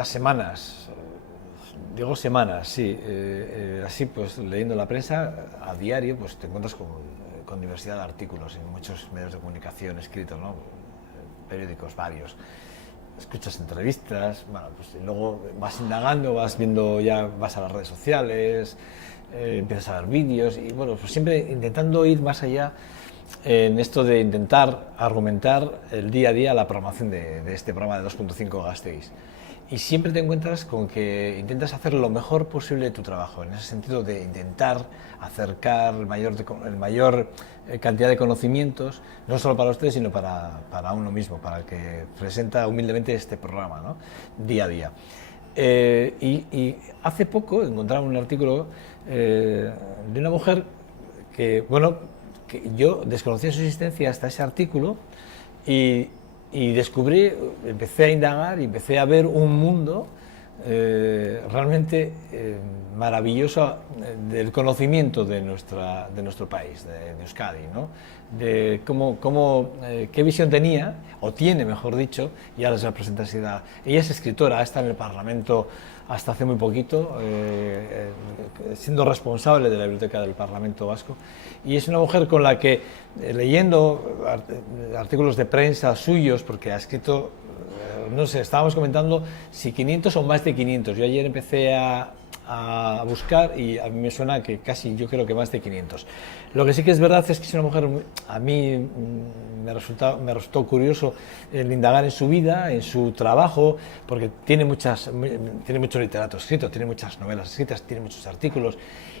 las semanas, digo semanas, sí, así pues leyendo la prensa a diario, pues te encuentras con diversidad de artículos en muchos medios de comunicación escritos, ¿no? Periódicos varios. Escuchas entrevistas, bueno, pues y luego vas indagando, vas viendo, ya vas a las redes sociales, empiezas a ver vídeos y bueno, pues siempre intentando ir más allá en esto de intentar argumentar el día a día la programación de este programa de 2.5 Gasteiz. Y siempre te encuentras con que intentas hacer lo mejor posible de tu trabajo, en ese sentido de intentar acercar el mayor cantidad de conocimientos, no solo para ustedes, sino para uno mismo, para el que presenta humildemente este programa, ¿no? Día a día. Y hace poco encontraba un artículo de una mujer que, bueno, que yo desconocía su existencia hasta ese artículo y descubrí, empecé a indagar y empecé a ver un mundo realmente maravilloso del conocimiento de nuestro país, de Euskadi, ¿no? De qué visión tenía, o tiene, mejor dicho, ya desde la presentación. Ella es escritora, está en el Parlamento hasta hace muy poquito, siendo responsable de la Biblioteca del Parlamento Vasco, y es una mujer con la que, leyendo artículos de prensa suyos, porque ha escrito, no sé, estábamos comentando si 500 o más de 500, yo ayer empecé a buscar y a mí me suena que casi, yo creo que más de 500. Lo que sí que es verdad es que es una mujer, a mí me resultó curioso el indagar en su vida, en su trabajo, porque tiene mucho literato escrito, tiene muchas novelas escritas, tiene muchos artículos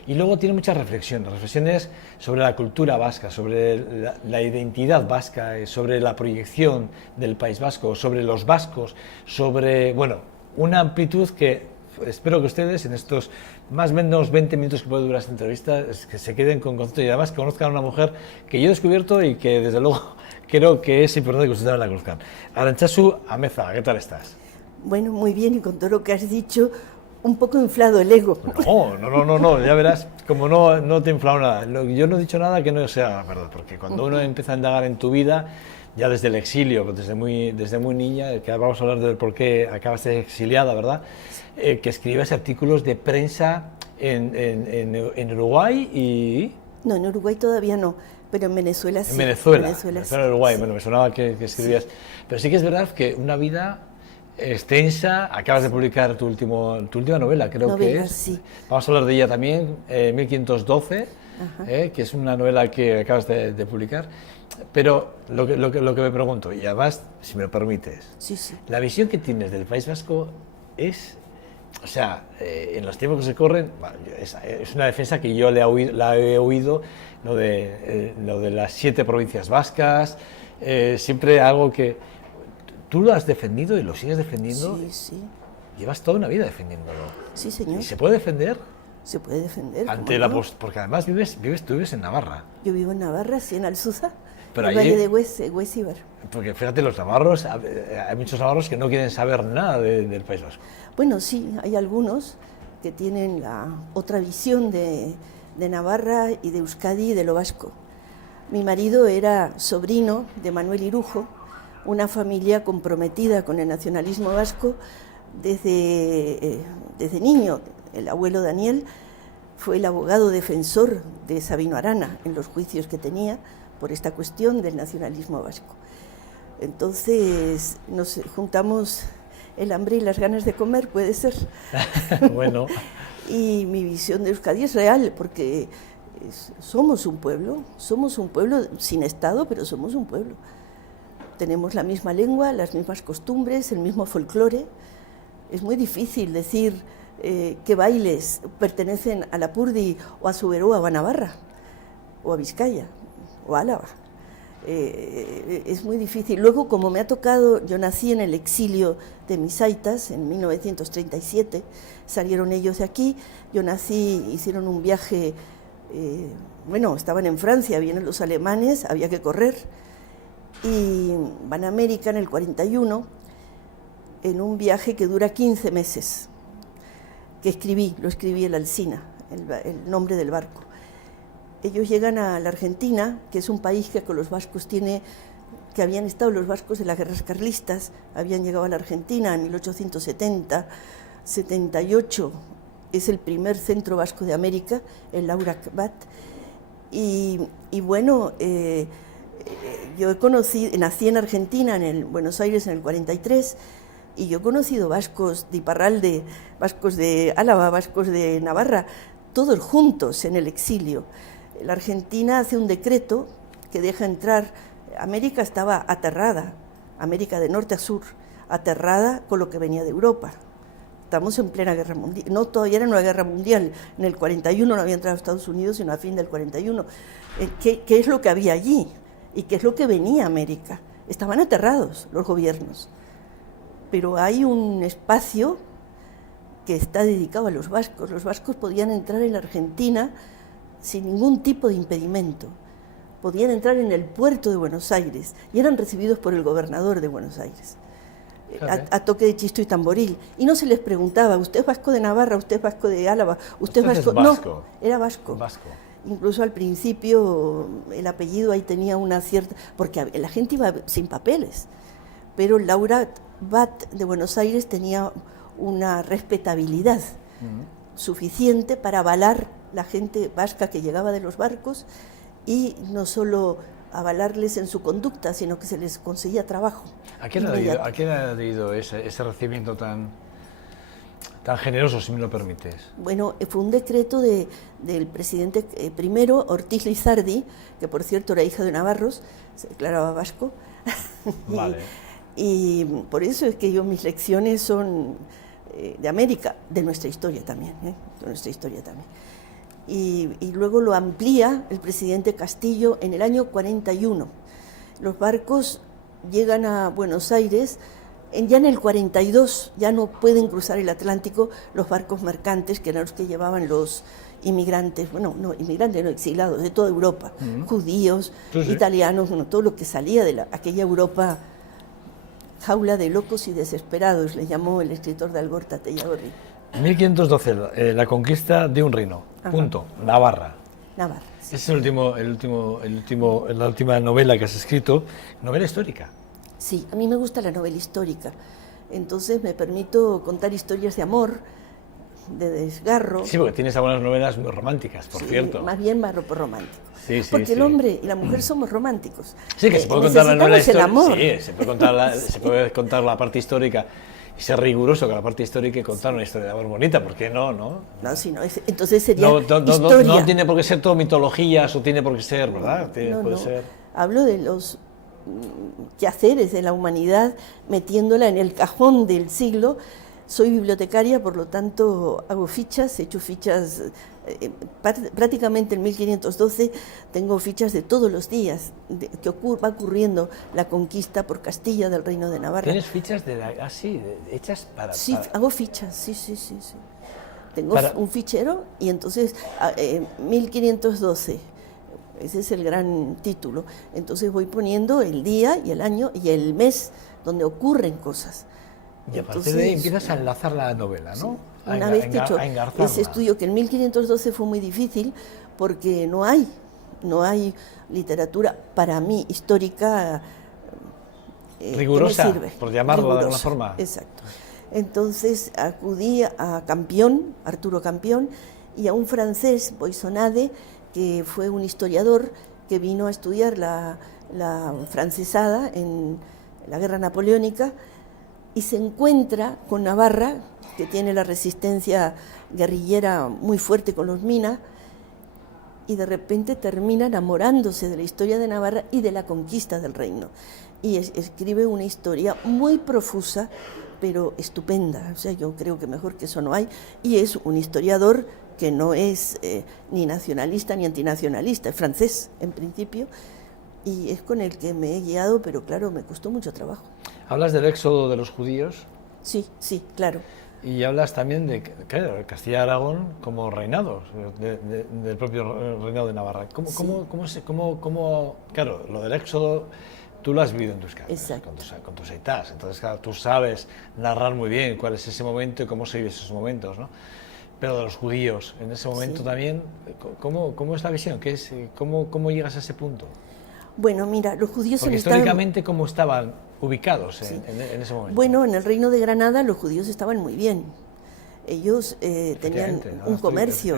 y luego tiene muchas reflexiones sobre la cultura vasca, sobre la identidad vasca, sobre la proyección del País Vasco, sobre los vascos, sobre, bueno, una amplitud que espero que ustedes en estos más o menos 20 minutos que puede durar esta entrevista que se queden con concepto y además que conozcan a una mujer que yo he descubierto y que desde luego creo que es importante que ustedes la conozcan. Arantzazu Ameza, ¿qué tal estás? Bueno, muy bien, y con todo lo que has dicho, un poco inflado el ego. No, ya verás, como no te he inflado nada. Yo no he dicho nada que no sea verdad, porque cuando uno empieza a indagar en tu vida, ya desde el exilio, desde muy niña, que vamos a hablar del por qué acabaste exiliada, ¿verdad? Que escribes artículos de prensa en Uruguay y... No, en Uruguay todavía no, pero en Venezuela sí. En Venezuela, sí. En Uruguay, sí. Bueno, me sonaba que escribías. Sí. Pero sí que es verdad que una vida extensa, acabas de publicar tu última novela, creo que es. Sí. Vamos a hablar de ella también, 1512, que es una novela que acabas de publicar. Pero lo que me pregunto, y además, si me lo permites, sí. La visión que tienes del País Vasco es, o sea, en los tiempos que se corren, bueno, es una defensa que yo la he oído, lo de las 7 provincias vascas, siempre algo que tú lo has defendido y lo sigues defendiendo. Sí. Llevas toda una vida defendiéndolo. Sí, señor. ¿Y se puede defender? Se puede defender. Ante porque además tú vives en Navarra. Yo vivo en Navarra, sí, en Alzuza, pero en el Valle de Huesíbar. Porque fíjate, los navarros, hay muchos navarros que no quieren saber nada del País Vasco. Bueno, sí, hay algunos que tienen la otra visión de Navarra y de Euskadi y de lo vasco. Mi marido era sobrino de Manuel Irujo, una familia comprometida con el nacionalismo vasco desde niño. El abuelo Daniel fue el abogado defensor de Sabino Arana en los juicios que tenía por esta cuestión del nacionalismo vasco. Entonces nos juntamos el hambre y las ganas de comer, puede ser. Bueno. Y mi visión de Euskadi es real, porque somos un pueblo sin Estado, pero somos un pueblo. Tenemos la misma lengua, las mismas costumbres, el mismo folclore. Es muy difícil decir qué bailes pertenecen a Lapurdi o a Zuberoa o a Navarra, o a Vizcaya, o a Álava. Es muy difícil. Luego, como me ha tocado, yo nací en el exilio de mis aitas en 1937, salieron ellos de aquí, yo nací, hicieron un viaje, estaban en Francia, vienen los alemanes, había que correr, y van a América en el 41, en un viaje que dura 15 meses, que lo escribí el Alsina, el nombre del barco. Ellos llegan a la Argentina, que es un país que con los vascos tiene que habían estado los vascos de las guerras carlistas, habían llegado a la Argentina en 1870, 78 es el primer centro vasco de América, el Laura-Bat, y bueno, yo nací en Argentina, en Buenos Aires en el 43, y yo he conocido vascos de Iparralde, vascos de Álava, vascos de Navarra, todos juntos en el exilio. La Argentina hace un decreto que deja entrar. América estaba aterrada, América de norte a sur, aterrada con lo que venía de Europa. Estamos en plena guerra mundial, no, todavía era una guerra mundial, en el 41 no había entrado Estados Unidos, sino a fin del 41. ¿Qué es lo que había allí? ¿Y qué es lo que venía a América? Estaban aterrados los gobiernos, pero hay un espacio que está dedicado a los vascos. Los vascos podían entrar en la Argentina sin ningún tipo de impedimento. Podían entrar en el puerto de Buenos Aires y eran recibidos por el gobernador de Buenos Aires, a toque de chisto y tamboril. Y no se les preguntaba, ¿usted es vasco de Navarra, usted es vasco de Álava, usted es vasco? No, era vasco. Incluso al principio el apellido ahí tenía una cierta... porque la gente iba sin papeles, pero Laura Bat de Buenos Aires tenía una respetabilidad suficiente para avalar la gente vasca que llegaba de los barcos, y no solo avalarles en su conducta, sino que se les conseguía trabajo. ¿A quién ha debido ese recibimiento tan generoso, si me lo permites? Bueno, fue un decreto del presidente primero, Ortiz Lizardi, que por cierto era hija de navarros, se declaraba vasco. Vale. y por eso es que mis lecciones son de América, de nuestra historia también, de nuestra historia también. Y luego lo amplía el presidente Castillo en el año 41. Los barcos llegan a Buenos Aires, ya en el 42 ya no pueden cruzar el Atlántico los barcos mercantes, que eran los que llevaban los inmigrantes, bueno, no inmigrantes, no, exilados, de toda Europa, judíos, italianos, bueno, todo lo que salía de aquella Europa, jaula de locos y desesperados, le llamó el escritor de Algorta Tellagorri. 1512, la conquista de un reino. Ajá. Punto. Navarra. Navarra. Sí. Esa es la última novela que has escrito, novela histórica. Sí, a mí me gusta la novela histórica. Entonces me permito contar historias de amor, de desgarro. Sí, porque tienes algunas novelas muy románticas, por cierto. Más bien más románticas. Sí, porque el hombre y la mujer somos románticos. Sí, que se puede contar la novela histórica. Sí, se puede contar la parte histórica y ser riguroso con la parte histórica y contar una historia de amor bonita, ¿por qué no? No, entonces sería historia. No tiene por qué ser todo mitologías o tiene por qué ser, ¿verdad? Puede ser. Hablo de los quehaceres de la humanidad, metiéndola en el cajón del siglo. Soy bibliotecaria, por lo tanto hago fichas, he hecho fichas prácticamente en 1512, tengo fichas de todos los días que va ocurriendo la conquista por Castilla del Reino de Navarra. ¿Tienes fichas hechas para...? Sí, hago fichas, sí. Tengo un fichero y entonces 1512, ese es el gran título. Entonces voy poniendo el día y el año y el mes donde ocurren cosas. Y a partir de ahí empiezas a enlazar la novela, ¿no? Sí. Una vez que he hecho ese estudio, que en 1512 fue muy difícil porque no hay literatura para mí histórica rigurosa, que me sirve, por llamarlo de alguna forma. Exacto. Entonces acudí a Campion, Arturo Campion, y a un francés, Boissonade, que fue un historiador que vino a estudiar la francesada en la guerra napoleónica, y se encuentra con Navarra, que tiene la resistencia guerrillera muy fuerte con los Mina, y de repente termina enamorándose de la historia de Navarra y de la conquista del reino. Y escribe una historia muy profusa, pero estupenda. O sea, yo creo que mejor que eso no hay. Y es un historiador que no es ni nacionalista ni antinacionalista, es francés en principio, y es con el que me he guiado, pero claro, me costó mucho trabajo. ¿Hablas del éxodo de los judíos? Sí, claro. Y hablas también de Castilla y Aragón como reinados, del propio reinado de Navarra. Claro, lo del éxodo tú lo has vivido en tus casas, con tus aitas, entonces claro, tú sabes narrar muy bien cuál es ese momento y cómo se vive esos momentos, ¿no? Pero de los judíos, en ese momento también, ¿cómo es la visión? ¿Cómo llegas a ese punto? Bueno, mira, los judíos Porque históricamente, ¿cómo estaban ubicados en ese momento? Bueno, en el Reino de Granada los judíos estaban muy bien. Ellos tenían un comercio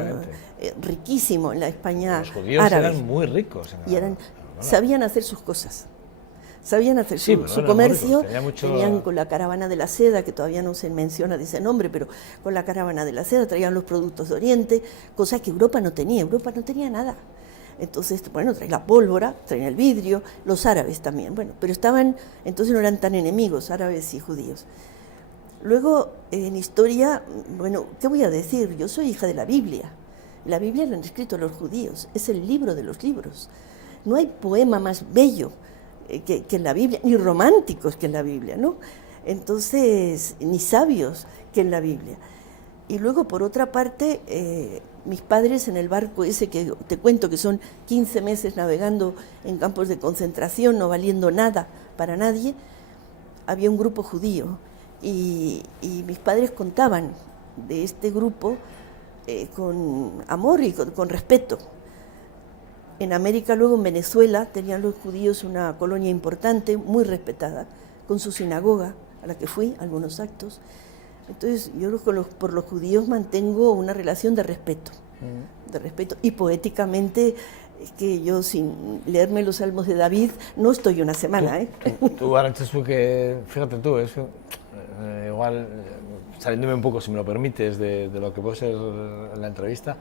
riquísimo en la España árabe. Los judíos eran muy ricos. Sabían hacer sus cosas. Sabían hacer su comercio, tenían con la caravana de la seda, que todavía no se menciona de ese nombre, pero con la caravana de la seda traían los productos de Oriente, cosas que Europa no tenía nada. Entonces, bueno, traen la pólvora, traen el vidrio, los árabes también, bueno, pero entonces no eran tan enemigos, árabes y judíos. Luego, en historia, bueno, ¿qué voy a decir? Yo soy hija de la Biblia la han escrito los judíos, es el libro de los libros. No hay poema más bello que en la Biblia, ni románticos que en la Biblia, ¿no? Entonces, ni sabios que en la Biblia. Y luego, por otra parte, mis padres en el barco ese que te cuento que son 15 meses navegando en campos de concentración, no valiendo nada para nadie, había un grupo judío y mis padres contaban de este grupo con amor y con respeto. En América, luego en Venezuela, tenían los judíos una colonia importante, muy respetada, con su sinagoga, a la que fui, algunos actos. Entonces, yo por los judíos mantengo una relación de respeto, y poéticamente, es que yo sin leerme los salmos de David no estoy una semana. Tú, Arantzazu, que fíjate tú, igual saliéndome un poco, si me lo permites, de lo que puede ser la entrevista,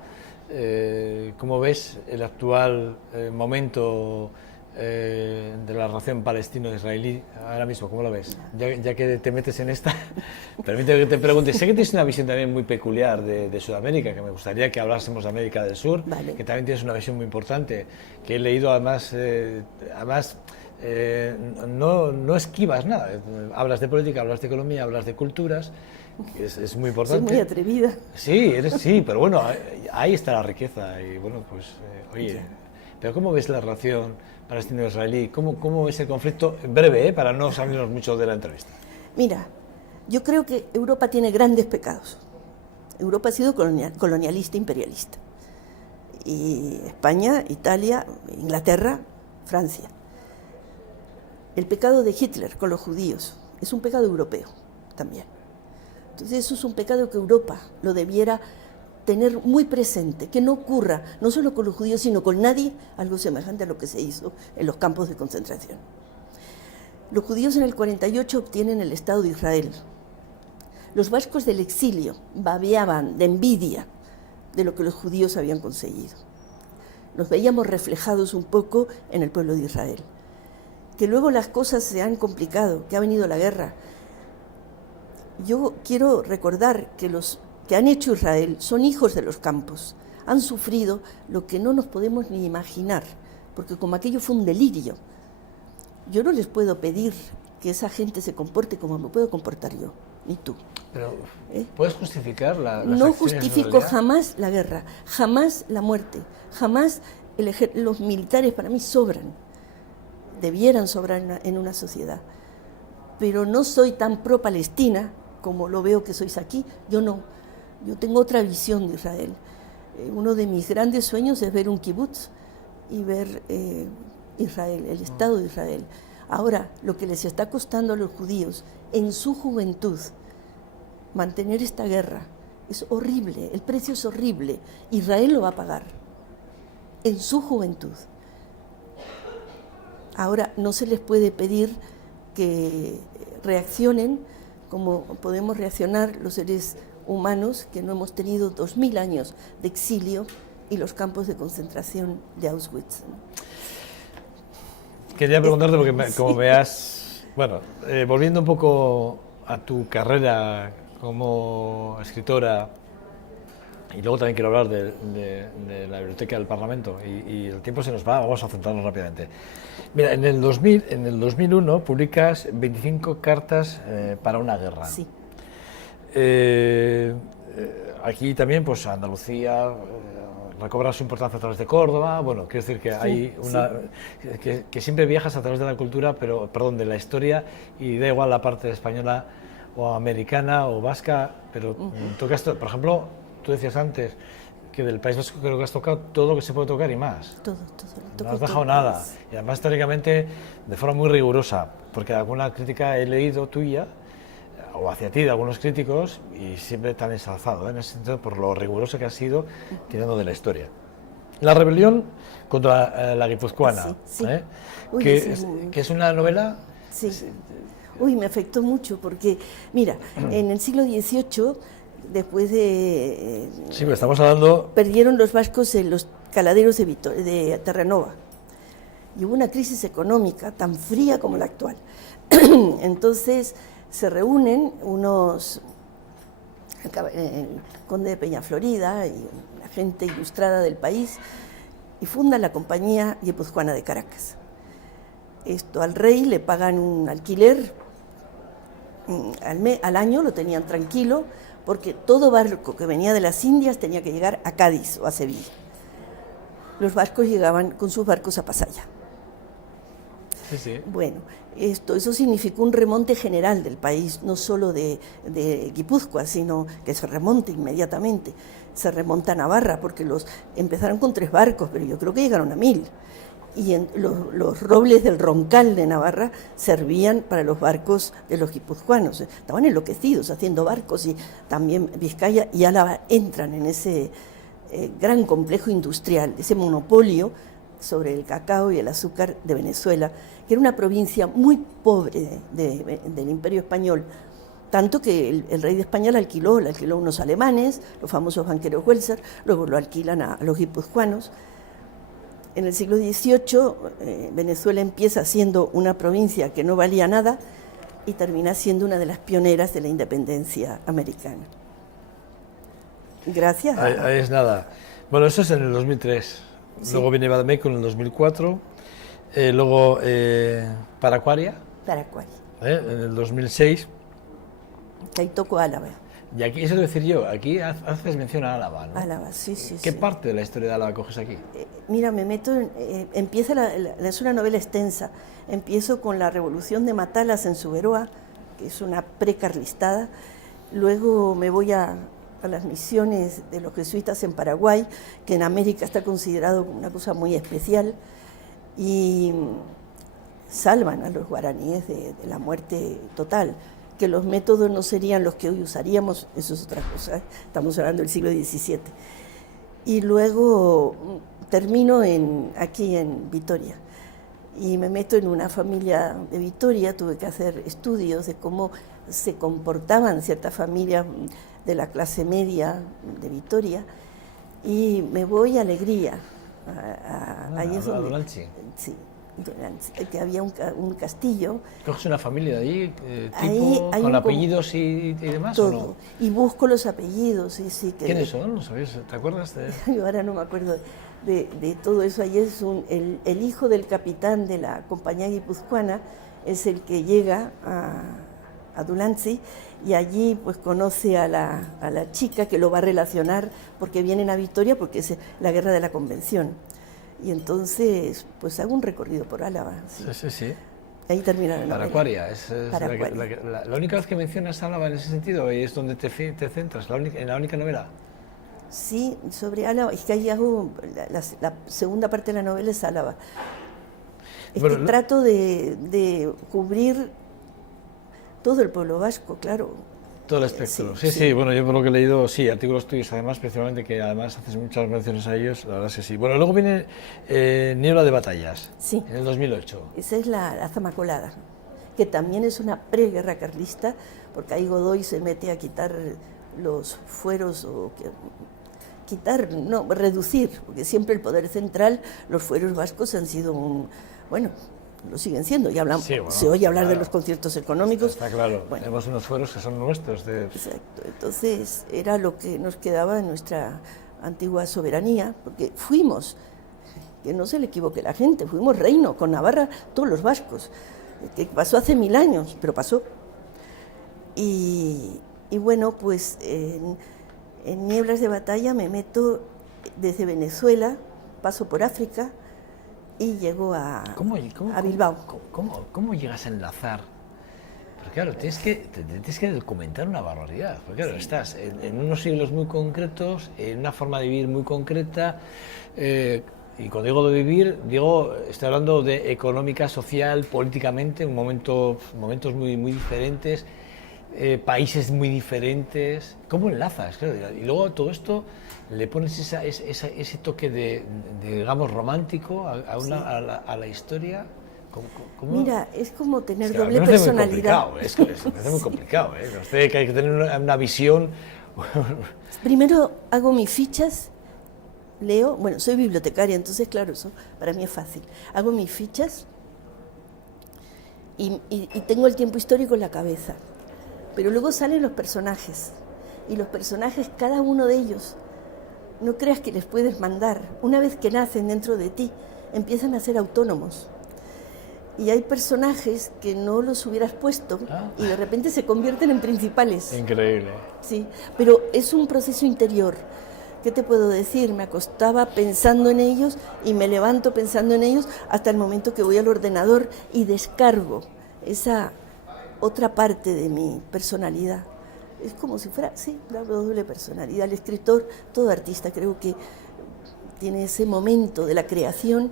¿cómo ves el actual momento de la relación palestino-israelí ahora mismo? ¿Cómo lo ves? Ya que te metes en esta, permíteme que te pregunte. Sé que tienes una visión también muy peculiar de Sudamérica, que me gustaría que hablásemos de América del Sur, vale. Que también tienes una visión muy importante, que he leído además no esquivas nada. Hablas de política, hablas de economía, hablas de culturas, que es muy importante. Soy muy atrevida. Sí, pero bueno, ahí está la riqueza. Y bueno, pues, oye, pero ¿cómo ves la relación palestino-israelí? ¿Cómo ves el conflicto? En breve, para no salirnos mucho de la entrevista. Mira, yo creo que Europa tiene grandes pecados. Europa ha sido colonialista, imperialista. Y España, Italia, Inglaterra, Francia. El pecado de Hitler con los judíos es un pecado europeo también. Entonces eso es un pecado que Europa lo debiera tener muy presente, que no ocurra, no solo con los judíos, sino con nadie, algo semejante a lo que se hizo en los campos de concentración. Los judíos en el 48 obtienen el Estado de Israel. Los vascos del exilio babeaban de envidia de lo que los judíos habían conseguido. Nos veíamos reflejados un poco en el pueblo de Israel. Que luego las cosas se han complicado, que ha venido la guerra. Yo quiero recordar que los que han hecho Israel son hijos de los campos, han sufrido lo que no nos podemos ni imaginar, porque como aquello fue un delirio, yo no les puedo pedir que esa gente se comporte como me puedo comportar yo, ni tú. Pero, ¿puedes justificar las No justifico jamás la guerra, jamás la muerte, jamás los militares para mí sobran, debieran sobrar en una sociedad, pero no soy tan pro-Palestina como lo veo que sois aquí, yo no. Yo tengo otra visión de Israel. Uno de mis grandes sueños es ver un kibutz y ver Israel, el Estado de Israel. Ahora, lo que les está costando a los judíos en su juventud mantener esta guerra es horrible, el precio es horrible. Israel lo va a pagar en su juventud. Ahora, no se les puede pedir que reaccionen como podemos reaccionar los seres humanos que no hemos tenido 2000 años de exilio y los campos de concentración de Auschwitz. Quería preguntarte, porque como veas, bueno, volviendo un poco a tu carrera como escritora, y luego también quiero hablar de la Biblioteca del Parlamento, y el tiempo se nos va, vamos a centrarnos rápidamente. Mira, en el 2001 publicas 25 cartas para una guerra. Sí. Aquí también, pues Andalucía recobra su importancia a través de Córdoba. Bueno, quiero decir que hay que siempre viajas a través de la cultura, de la historia, y da igual la parte española o americana o vasca, pero tocas, por ejemplo, tú decías antes, que del País Vasco creo que has tocado todo lo que se puede tocar y más. Todo. No has dejado nada. Y además históricamente de forma muy rigurosa, porque alguna crítica he leído tuya, o hacia ti de algunos críticos, y siempre tan ensalzado, en ese sentido, por lo riguroso que has sido tirando de la historia. La rebelión contra la guipuzcoana, Sí. Uy, que es una novela... Sí. Uy, me afectó mucho porque, mira, en el siglo XVIII, después de... Sí, pero estamos hablando... Perdieron los vascos en los caladeros de Terranova. Y hubo una crisis económica tan fría como la actual. Entonces se reúnen el conde de Peñaflorida y la gente ilustrada del país y fundan la Compañía Guipuzcoana de Caracas. Al rey le pagan un alquiler al año, lo tenían tranquilo, porque todo barco que venía de las Indias tenía que llegar a Cádiz o a Sevilla. Los vascos llegaban con sus barcos a Pasaya. Sí. Bueno, eso significó un remonte general del país, no solo de Guipúzcoa, sino que se remonte inmediatamente. Se remonta a Navarra, porque empezaron con 3 barcos, pero yo creo que llegaron a 1000. Y los robles del Roncal de Navarra servían para los barcos de los guipuzcoanos. Estaban enloquecidos haciendo barcos, y también Vizcaya y Álava entran en ese gran complejo industrial, ese monopolio sobre el cacao y el azúcar de Venezuela, que era una provincia muy pobre del Imperio Español, tanto que el rey de España le alquiló a unos alemanes, los famosos banqueros Welser, luego lo alquilan a los guipuzcoanos. En el siglo XVIII, Venezuela empieza siendo una provincia que no valía nada y termina siendo una de las pioneras de la independencia americana. Gracias. Ahí es nada. Bueno, eso es en el 2003. Sí. Luego viene Badmeco en el 2004. Luego Paracuaria. En el 2006. Ahí tocó Álava. Y aquí, eso es decir yo, aquí haces mención a Álava, ¿no? Álava, sí. ¿Qué parte de la historia de Álava coges aquí? Mira, me meto es una novela extensa. Empiezo con la revolución de Matalas en Suberoa, que es una precarlistada. Luego me voy a las misiones de los jesuitas en Paraguay, que en América está considerado como una cosa muy especial, y salvan a los guaraníes de la muerte total. Que los métodos no serían los que hoy usaríamos, eso es otra cosa, estamos hablando del siglo XVII. Y luego termino aquí en Vitoria, y me meto en una familia de Vitoria. Tuve que hacer estudios de cómo se comportaban ciertas familias de la clase media de Vitoria, y me voy a Alegría. Ahí es donde, Dulantzi. Sí, que había un castillo. ¿Coges una familia de allí, tipo, con apellidos y demás? Todo. ¿O no? Y busco los apellidos. Sí, ¿Quiénes son? ¿No sabes? ¿Te acuerdas de...? Yo ahora no me acuerdo de todo eso. Ahí es el hijo del capitán de la compañía guipuzcoana, es el que llega a Dulantzi, y allí pues conoce a la chica que lo va a relacionar, porque vienen a Vitoria porque es la guerra de la Convención. Y entonces pues hago un recorrido por Álava. Sí. Ahí termina la novela. Paracuaria, Paracuaria. La única vez que mencionas Álava en ese sentido, y es donde te centras, en la única novela. Sí, sobre Álava, es que ahí hago la segunda parte de la novela es Álava. Trato de cubrir todo el pueblo vasco, claro. Todo el espectro. Sí, bueno, yo por lo que he leído, sí, artículos tuyos, además, especialmente, que además haces muchas menciones a ellos, la verdad es que sí. Bueno, luego viene Niebla de batallas, sí, en el 2008. Esa es la Zamacolada, que también es una preguerra carlista, porque ahí Godoy se mete a quitar los fueros, reducir, porque siempre el poder central, los fueros vascos han sido lo siguen siendo, se oye hablar de los conciertos económicos. Está claro, tenemos unos fueros que son nuestros. Exacto, entonces era lo que nos quedaba en nuestra antigua soberanía, porque fuimos, que no se le equivoque la gente, fuimos reino, con Navarra, todos los vascos, que pasó hace 1000 años, pero pasó. Y bueno, pues en Nieblas de batalla me meto desde Venezuela, paso por África, y llego a Bilbao. ¿Cómo llegas a enlazar Pero claro, tienes que documentar una barbaridad, porque claro, estás en unos siglos muy concretos, en una forma de vivir muy concreta, y cuando digo de vivir, estoy hablando de económica, social, políticamente, momentos muy, muy diferentes, países muy diferentes. ¿Cómo enlazas? Claro, y luego todo esto le pones ese toque digamos, romántico a la historia. Mira, es como tener es doble personalidad. Me parece muy complicado, ¿eh? Usted que hay que tener una visión. Primero hago mis fichas, leo, bueno, soy bibliotecaria, entonces claro, eso para mí es fácil. Hago mis fichas y tengo el tiempo histórico en la cabeza. Pero luego salen los personajes, y los personajes, cada uno de ellos, no creas que les puedes mandar. Una vez que nacen dentro de ti, empiezan a ser autónomos. Y hay personajes que no los hubieras puesto y de repente se convierten en principales. Increíble. Sí, pero es un proceso interior. ¿Qué te puedo decir? Me acostaba pensando en ellos y me levanto pensando en ellos hasta el momento que voy al ordenador y descargo esa otra parte de mi personalidad. Es como si fuera, sí, la doble personalidad. El escritor, todo artista, creo que tiene ese momento de la creación,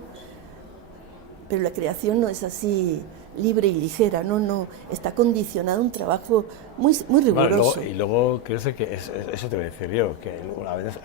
pero la creación no es así libre y ligera, no, está condicionado a un trabajo muy, muy riguroso. Bueno, y luego creo que eso te voy a decir yo, que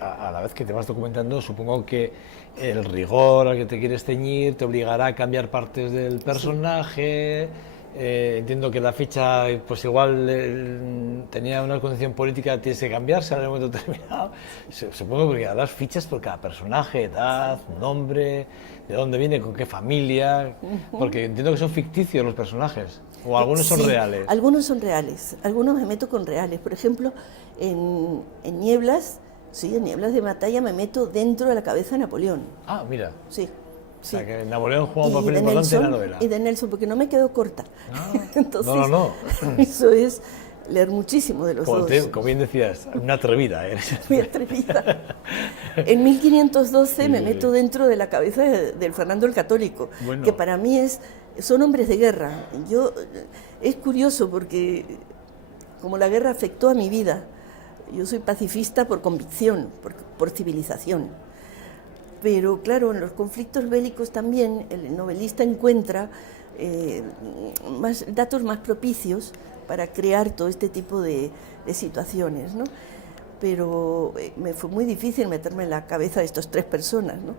a la vez que te vas documentando, supongo que el rigor al que te quieres ceñir te obligará a cambiar partes del personaje. Sí. Entiendo que la ficha, pues igual tenía una condición política, tienes que cambiarse en el momento determinado. Supongo que harás fichas por cada personaje, edad, nombre, de dónde viene, con qué familia, porque entiendo que son ficticios los personajes, o algunos son reales. Algunos son reales, algunos me meto con reales. Por ejemplo, en Nieblas, sí, en Nieblas de Matalla me meto dentro de la cabeza de Napoleón. Ah, mira. Sí. O sea, que Napoleón juega un papel importante en la novela. Y de Nelson, porque no me quedo corta. Entonces, no. Eso es leer muchísimo de los dos. Como bien decías, una atrevida eres. Muy atrevida. En 1512 me meto dentro de la cabeza del Fernando el Católico, que para mí son hombres de guerra. Es curioso porque como la guerra afectó a mi vida, yo soy pacifista por convicción, por civilización. Pero claro, en los conflictos bélicos también el novelista encuentra datos más propicios para crear todo este tipo de situaciones, ¿no? Pero me fue muy difícil meterme en la cabeza de estas tres personas, ¿no?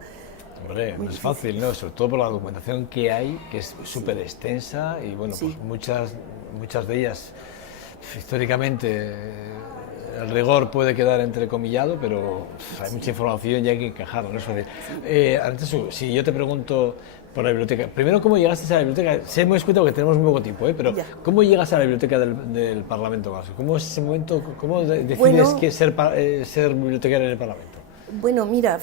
Hombre, no es fácil, ¿no? Sobre todo por la documentación que hay, que es súper extensa y bueno, pues muchas de ellas históricamente el rigor puede quedar entrecomillado, pero hay mucha información y hay que encajarla, no es fácil. Arantzazu, si yo te pregunto por la biblioteca, primero, ¿cómo llegaste a la biblioteca? Se hemos escuchado que tenemos muy poco tiempo, pero ¿cómo llegas a la biblioteca del Parlamento Vasco? ¿Cómo es ese momento? ¿Cómo decides que ser bibliotecaria en el Parlamento? Bueno, mira,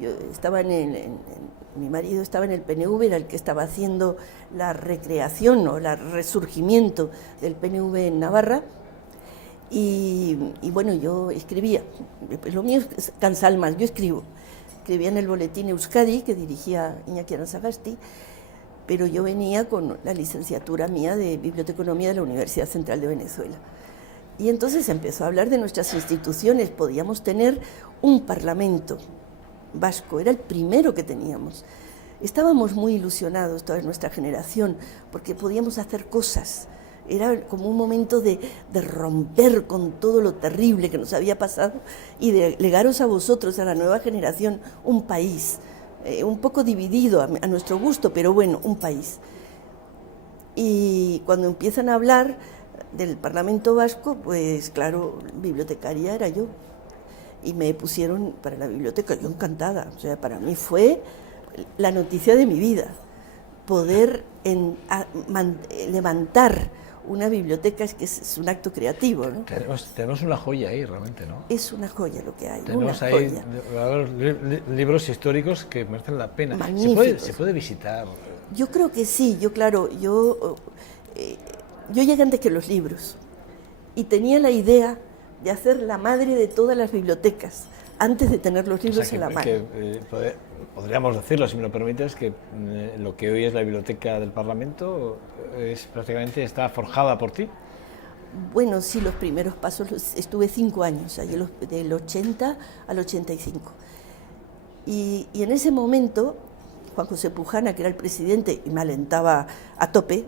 yo estaba mi marido estaba en el PNV, era el que estaba haciendo la recreación o el resurgimiento del PNV en Navarra. Y bueno, yo escribía, lo mío es cansar más, yo escribía en el boletín Euskadi, que dirigía Iñaki Arantxagasti, pero yo venía con la licenciatura mía de Biblioteconomía de la Universidad Central de Venezuela. Y entonces empezó a hablar de nuestras instituciones, podíamos tener un parlamento vasco, era el primero que teníamos. Estábamos muy ilusionados, toda nuestra generación, porque podíamos hacer cosas. Era como un momento de romper con todo lo terrible que nos había pasado y de legaros a vosotros, a la nueva generación, un país, un poco dividido a nuestro gusto, pero bueno, un país. Y cuando empiezan a hablar del Parlamento Vasco, pues claro, bibliotecaria era yo. Y me pusieron para la biblioteca, yo encantada. O sea, para mí fue la noticia de mi vida, poder levantar una biblioteca, es que es un acto creativo, ¿no? Tenemos una joya ahí, realmente, ¿no? Es una joya lo que hay, tenemos una ahí joya. Libros históricos que merecen la pena. ¿Se puede visitar? Yo creo que sí, yo llegué antes que los libros y tenía la idea de hacer la madre de todas las bibliotecas, antes de tener los libros en la mano. Podríamos decirlo, si me lo permites, que lo que hoy es la biblioteca del Parlamento prácticamente está forjada por ti. Bueno, sí, los primeros pasos, estuve 5 años, ahí del 80 al 85. Y en ese momento, Juan José Pujana, que era el presidente y me alentaba a tope,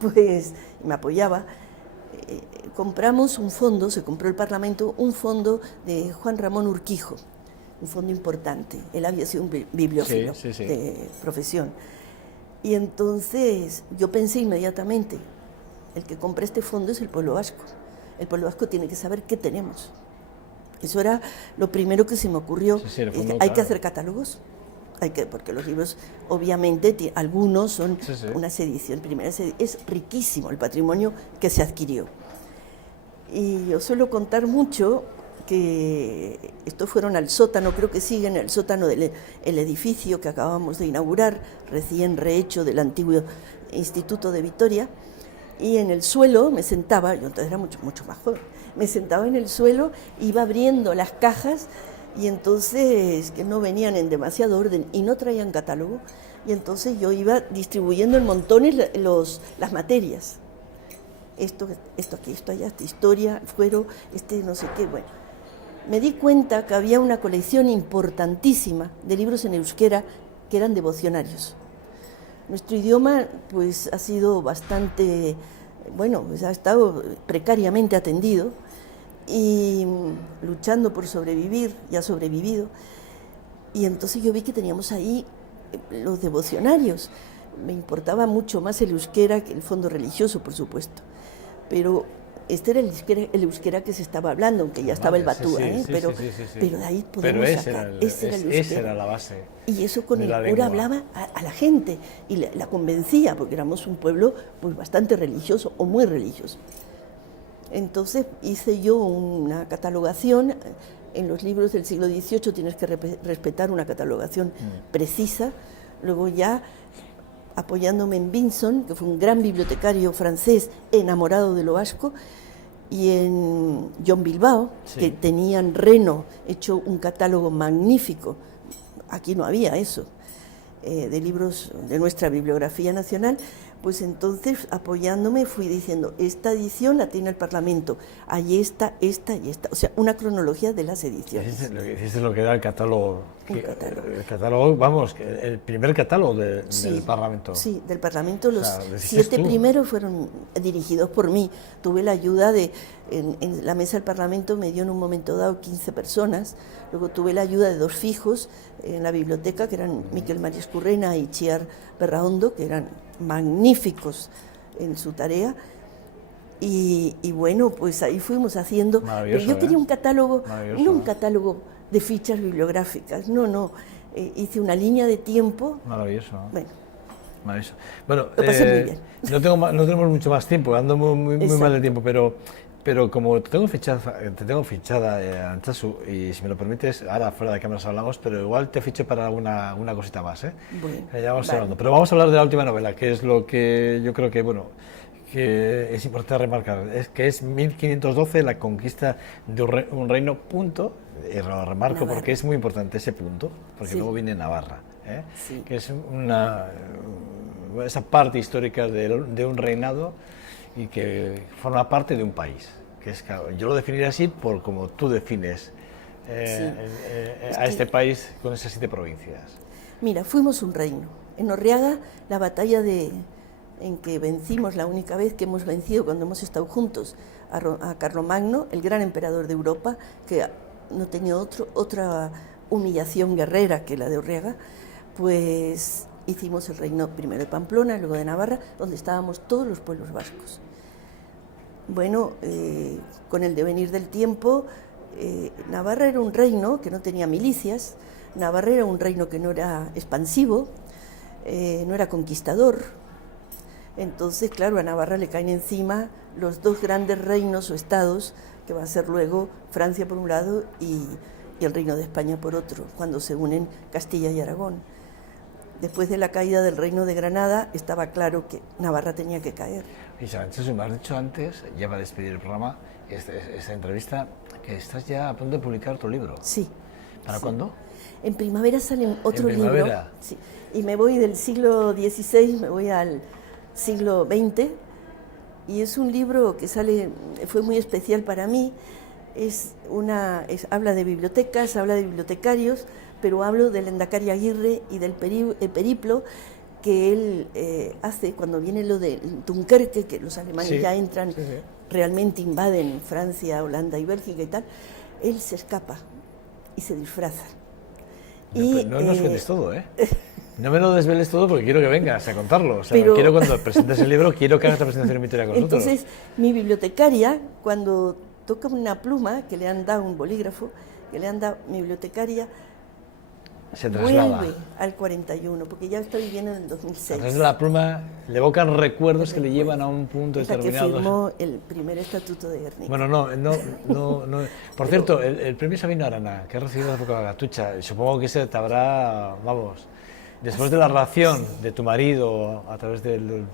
pues me apoyaba, compramos un fondo, se compró el Parlamento, un fondo de Juan Ramón Urquijo, un fondo importante. Él había sido un bibliófilo de profesión. Y entonces yo pensé inmediatamente, el que compra este fondo es el pueblo vasco. El pueblo vasco tiene que saber qué tenemos. Eso era lo primero que se me ocurrió. Hay que hacer catálogos, porque los libros, obviamente, algunos son unas ediciones, es riquísimo el patrimonio que se adquirió. Y yo suelo contar mucho que estos fueron al sótano, creo que siguen el sótano del edificio que acabamos de inaugurar, recién rehecho del antiguo Instituto de Vitoria, y en el suelo me sentaba, yo entonces era mucho más joven, me sentaba en el suelo, iba abriendo las cajas y entonces que no venían en demasiado orden y no traían catálogo, y entonces yo iba distribuyendo en montones las materias. Esto aquí, esto allá, esta historia, fuero, no sé qué, bueno. Me di cuenta que había una colección importantísima de libros en euskera que eran devocionarios. Nuestro idioma pues ha sido bastante, pues ha estado precariamente atendido y luchando por sobrevivir, y ha sobrevivido. Y entonces yo vi que teníamos ahí los devocionarios. Me importaba mucho más el euskera que el fondo religioso, por supuesto. Pero este era el euskera que se estaba hablando, aunque ya estaba el batúa, pero de ahí podemos sacar. Esa era la base. Y eso con el cura hablaba a la gente y la convencía, porque éramos un pueblo pues bastante religioso o muy religioso. Entonces hice yo una catalogación. En los libros del siglo XVIII tienes que respetar una catalogación precisa. Luego ya, apoyándome en Vinson, que fue un gran bibliotecario francés enamorado de lo vasco, y en John Bilbao, que tenía en Reno hecho un catálogo magnífico. Aquí no había eso, de libros de nuestra bibliografía nacional. Pues entonces, apoyándome, fui diciendo, esta edición la tiene el Parlamento, ahí está, esta y esta. O sea, una cronología de las ediciones. Hiciste lo que era el catálogo. El catálogo, vamos, el primer catálogo del Parlamento. Sí, del Parlamento. Los 7 primeros fueron dirigidos por mí. Tuve la ayuda en la mesa del Parlamento me dio en un momento dado 15 personas. Luego tuve la ayuda de 2 fijos en la biblioteca, que eran Miquel María Escurrena y Chiar Berraondo, que eran magníficos en su tarea. Y bueno, pues ahí fuimos haciendo. Pero yo quería un catálogo, no un catálogo de fichas bibliográficas, no. Hice una línea de tiempo. Maravilloso. Bueno, lo pasé muy bien. No tenemos mucho más tiempo, ando muy mal de tiempo, pero como te tengo fichada, Antxasu, y si me lo permites, ahora fuera de cámaras hablamos, pero igual te ficho para una cosita más, Bueno, ya vamos hablando. Pero vamos a hablar de la última novela, que es lo que yo creo que es importante remarcar, que es 1512, la conquista de un reino, punto, y lo remarco Navarra, porque es muy importante ese punto, porque luego viene Navarra, que es esa parte histórica de un reinado y que forma parte de un país, que es, yo lo definiría así por como tú defines a este país con esas 7 provincias. Mira, fuimos un reino. En Orriaga, la batalla en que vencimos, la única vez que hemos vencido cuando hemos estado juntos, a Carlomagno, el gran emperador de Europa, que no tenía otra humillación guerrera que la de Orriaga, pues hicimos el reino primero de Pamplona, luego de Navarra, donde estábamos todos los pueblos vascos. Bueno, con el devenir del tiempo, Navarra era un reino que no tenía milicias, Navarra era un reino que no era expansivo, no era conquistador. Entonces, claro, a Navarra le caen encima los 2 grandes reinos o estados, que va a ser luego Francia por un lado y el Reino de España por otro, cuando se unen Castilla y Aragón. Después de la caída del Reino de Granada, estaba claro que Navarra tenía que caer. Isabel, me has dicho antes, ya para despedir el programa, esta entrevista, que estás ya a punto de publicar tu libro. Sí. ¿Para sí. cuándo? En primavera sale otro ¿En libro. primavera? Sí, y me voy del siglo XVI, me voy al siglo XX, y es un libro que fue muy especial para mí. Habla de bibliotecas, habla de bibliotecarios, pero hablo del Endacari Aguirre y del periplo que él hace cuando viene lo de Dunkerque, que los alemanes Sí, ya entran, sí, sí. realmente invaden Francia, Holanda y Bélgica y tal. Él se escapa y se disfraza. No nos cuentes todo, ¿eh? No me lo desveles todo porque quiero que vengas a contarlo. O sea, Pero, quiero cuando presentes el libro, quiero que hagas la presentación en Vitoria con nosotros. Entonces, mi bibliotecaria, cuando toca una pluma, que le han dado un bolígrafo, que le han dado mi bibliotecaria, se traslada. Vuelve al 41, porque ya está viviendo en el 2006. A través de la pluma le evocan recuerdos que le llevan a un punto es la determinado. que firmó el primer estatuto de Guernica. Bueno, no. Por cierto, el premio Sabino Arana, que has recibido hace poco a Gatucha, supongo que ese te habrá, vamos, después de la relación de tu marido a través del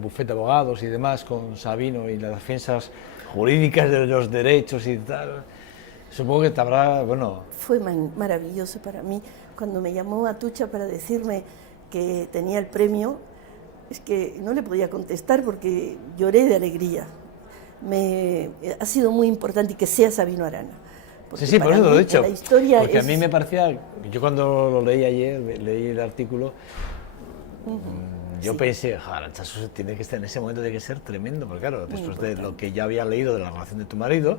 bufete de abogados y demás con Sabino y las defensas jurídicas de los derechos y tal, supongo que te habrá, bueno... Fue maravilloso para mí. Cuando me llamó Atucha para decirme que tenía el premio, es que no le podía contestar porque lloré de alegría. Ha sido muy importante que sea Sabino Arana. Sí, por eso te lo he dicho. La historia porque a mí me parecía, yo cuando lo leí ayer, leí el artículo, yo pensé, Arantzazu tiene que estar en ese momento, tiene que ser tremendo, porque claro, después de lo que ya había leído de la relación de tu marido,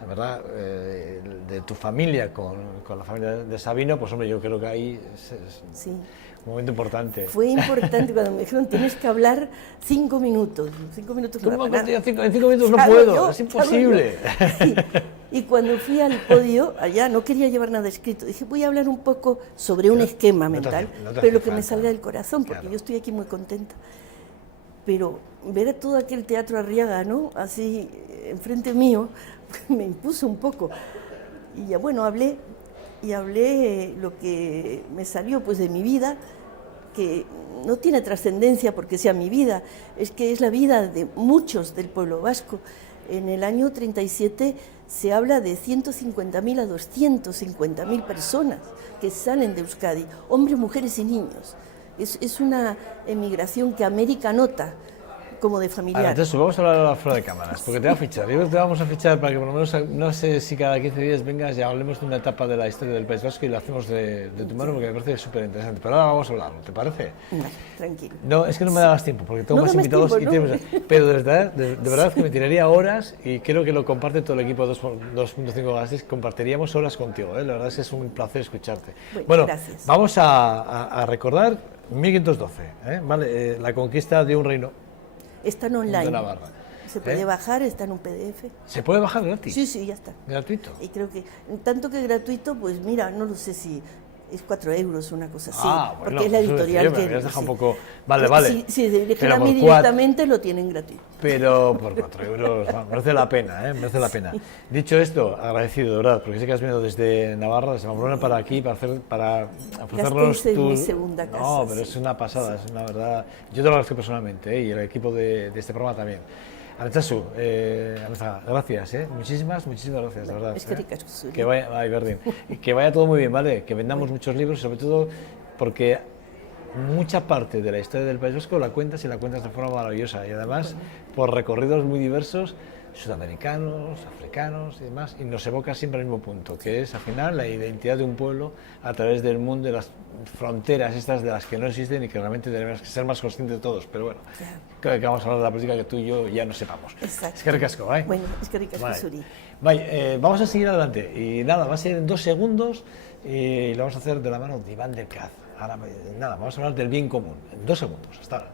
la verdad, de tu familia con la familia de Sabino, pues hombre, yo creo que ahí es un momento importante. Fue importante cuando me dijeron, tienes que hablar 5 minutos. 5 minutos para hablar. En 5 minutos no puedo, es imposible. Y cuando fui al podio, allá no quería llevar nada escrito, dije, voy a hablar un poco sobre un esquema mental, pero lo que me salga del corazón, porque yo estoy aquí muy contenta. Pero ver todo aquel teatro Arriaga, ¿no?, así enfrente mío, me impuso un poco. Y ya bueno, hablé lo que me salió pues de mi vida, que no tiene trascendencia porque sea mi vida, es que es la vida de muchos del pueblo vasco. En el año 37 se habla de 150.000 a 250.000 personas que salen de Euskadi, hombres, mujeres y niños. Es una emigración que América nota como de familiar. Entonces vamos a hablar fuera de cámaras, porque te va a fichar. Yo te vamos a fichar para que por lo menos, no sé si cada 15 días vengas y hablemos de una etapa de la historia del País Vasco y lo hacemos de tu mano, porque me parece súper interesante. Pero ahora vamos a hablarlo, ¿te parece? Vale, tranquilo. No, es que no me da más tiempo, porque tengo más invitados y tenemos... Pero de verdad que me tiraría horas, y creo que lo comparte todo el equipo de 2.5 Gases, compartiríamos horas contigo, ¿eh? La verdad es que es un placer escucharte. Bueno, gracias. Vamos a recordar 1512, ¿eh? Vale, la conquista de un reino. Están online. De Navarra. Se puede bajar, está en un PDF. ¿Se puede bajar gratis? Sí, ya está. ¿Gratuito? Y creo que, tanto que gratuito, pues mira, no lo sé si es 4 euros o una cosa así. Bueno, porque es la editorial que... Me has dejado un poco... Vale. Si se dirigen a mí directamente, lo tienen gratuito. Pero por 4 euros merece la pena, ¿eh? Merece la pena. Sí. Dicho esto, agradecido, de verdad, porque sé que has venido desde Navarra, desde Pamplona para aquí, para ofrecernos mi segunda casa. No, pero es una pasada, es una verdad... Yo te lo agradezco personalmente, ¿eh? Y el equipo de este programa también. Arantzazu, gracias, muchísimas gracias, de verdad. Que vaya todo muy bien, ¿vale? Que vendamos muchos libros, sobre todo porque mucha parte de la historia del País Vasco la cuentas de forma maravillosa, y además por recorridos muy diversos, sudamericanos, africanos y demás, y nos evoca siempre al mismo punto, que es al final la identidad de un pueblo a través del mundo, de las fronteras estas de las que no existen y que realmente tenemos que ser más conscientes de todos. Pero bueno, creo que vamos a hablar de la política que tú y yo ya no sepamos. Exacto. Es que ricasco, ¿vale? Bueno, es que ricasco, Suri. Vale, vamos a seguir adelante, y nada, va a ser en 2 segundos, y lo vamos a hacer de la mano de Iván del Caz. Ahora, nada, vamos a hablar del bien común, en 2 segundos, hasta ahora.